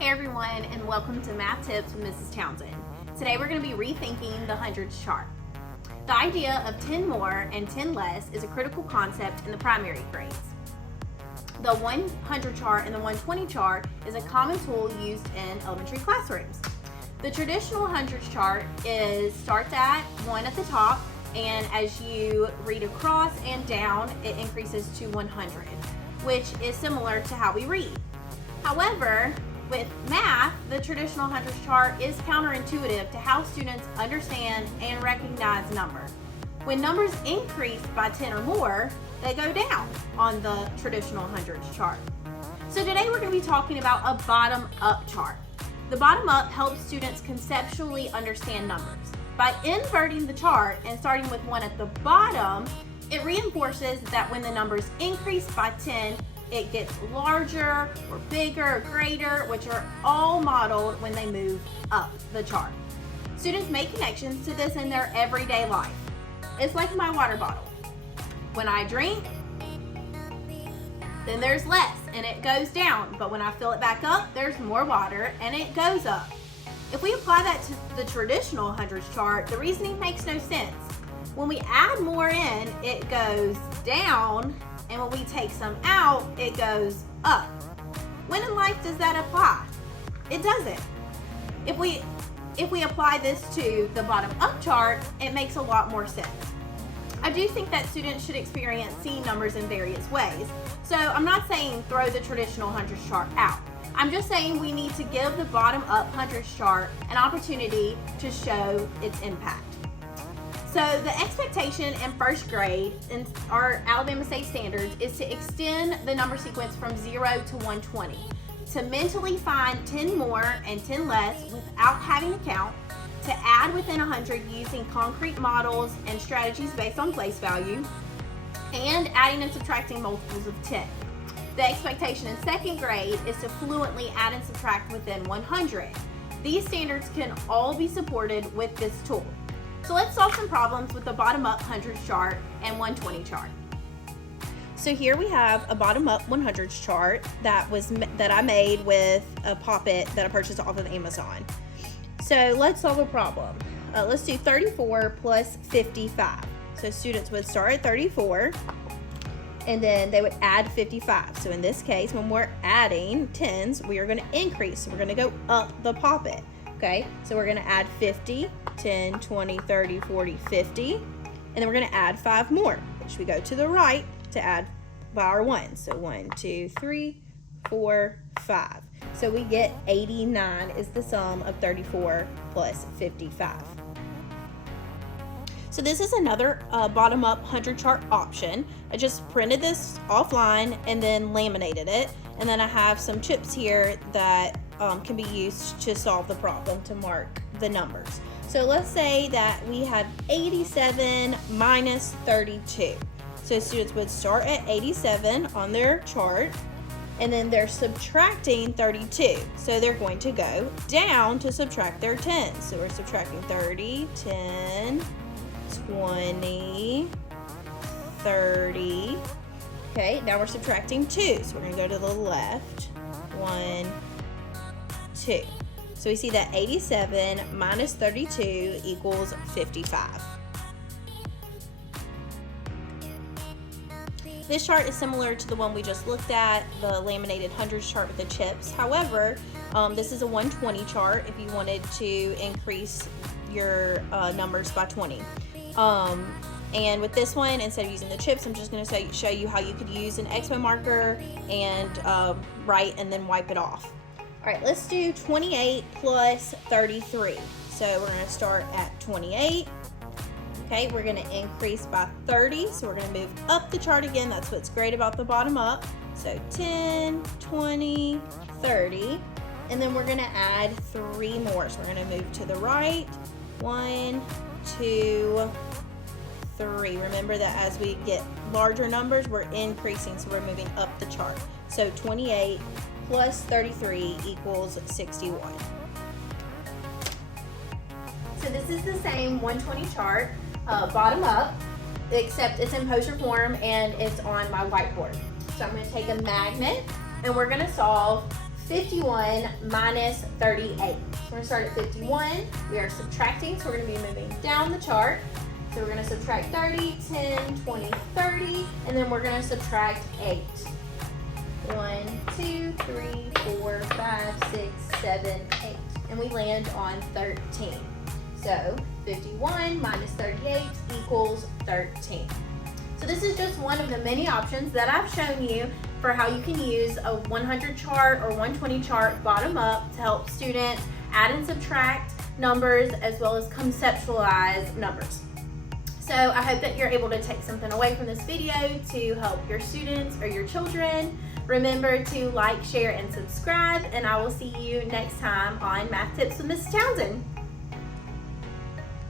Hey everyone, and welcome to Math Tips with Mrs. Townsend. Today we're going to be rethinking the hundreds chart. The idea of 10 more and 10 less is a critical concept in the primary grades. The 100 chart and the 120 chart is a common tool used in elementary classrooms. The traditional hundreds chart starts at 1 at the top, and as you read across and down, it increases to 100, which is similar to how we read. However, with math, the traditional hundreds chart is counterintuitive to how students understand and recognize numbers. When numbers increase by 10 or more, they go down on the traditional hundreds chart. So today we're going to be talking about a bottom-up chart. The bottom-up helps students conceptually understand numbers. By inverting the chart and starting with 1 at the bottom, it reinforces that when the numbers increase by 10, it gets larger or bigger or greater, which are all modeled when they move up the chart. Students make connections to this in their everyday life. It's like my water bottle. When I drink, then there's less and it goes down, but when I fill it back up, there's more water and it goes up. If we apply that to the traditional hundreds chart, the reasoning makes no sense. When we add more in, it goes down, and when we take some out, it goes up. When in life does that apply? It doesn't. If we apply this to the bottom up chart, it makes a lot more sense. I do think that students should experience seeing numbers in various ways. So I'm not saying throw the traditional hundreds chart out. I'm just saying we need to give the bottom up hundreds chart an opportunity to show its impact. So the expectation in first grade in our Alabama State Standards is to extend the number sequence from 0 to 120, to mentally find 10 more and 10 less without having to count, to add within 100 using concrete models and strategies based on place value, and adding and subtracting multiples of 10. The expectation in second grade is to fluently add and subtract within 100. These standards can all be supported with this tool. So let's solve some problems with the bottom-up hundreds chart and 120 chart. So here we have a bottom-up 100s chart that I made with a Pop-It that I purchased off of Amazon. So let's solve a problem. Let's do 34 plus 55. So students would start at 34, and then they would add 55. So in this case, when we're adding tens, we are going to increase. So we're going to go up the Pop-It. Okay, so we're going to add 50, 10, 20, 30, 40, 50, and then we're going to add 5 more, which we go to the right to add by our 1. So 1, 2, 3, 4, 5. So we get 89 is the sum of 34 plus 55. So this is another bottom-up 100 chart option. I just printed this offline and then laminated it, and then I have some chips here that can be used to solve the problem to mark the numbers. So let's say that we had 87 minus 32. So students would start at 87 on their chart, and then they're subtracting 32. So they're going to go down to subtract their 10s. So we're subtracting 30, 10, 20, 30. Okay, now we're subtracting 2. So we're going to go to the left. 1, 2. So we see that 87 minus 32 equals 55. This chart is similar to the one we just looked at, the laminated hundreds chart with the chips. However, this is a 120 chart if you wanted to increase your numbers by 20. And with this one, instead of using the chips, I'm just going to show you how you could use an expo marker and write and then wipe it off. All right, let's do 28 plus 33. So we're going to start at 28. Okay, we're going to increase by 30. So we're going to move up the chart again. That's what's great about the bottom up. So 10, 20, 30. And then we're going to add 3 more. So we're going to move to the right. 1, 2, 3. Remember that as we get larger numbers, we're increasing. So we're moving up the chart. So 28 plus 33 equals 61. So this is the same 120 chart, bottom up, except it's in poster form and it's on my whiteboard. So I'm going to take a magnet and we're going to solve 51 minus 38. So we're going to start at 51. We are subtracting, so we're going to be moving down the chart. So we're going to subtract 30, 10, 20, 30, and then we're going to subtract 8. 1, 2, 3, 4, 5, 6, 7, 8. And we land on 13. So 51 minus 38 equals 13. So this is just one of the many options that I've shown you for how you can use a 100 chart or 120 chart bottom up to help students add and subtract numbers as well as conceptualize numbers. So I hope that you're able to take something away from this video to help your students or your children. Remember to like, share, and subscribe, and I will see you next time on Math Tips with Mrs. Townsend.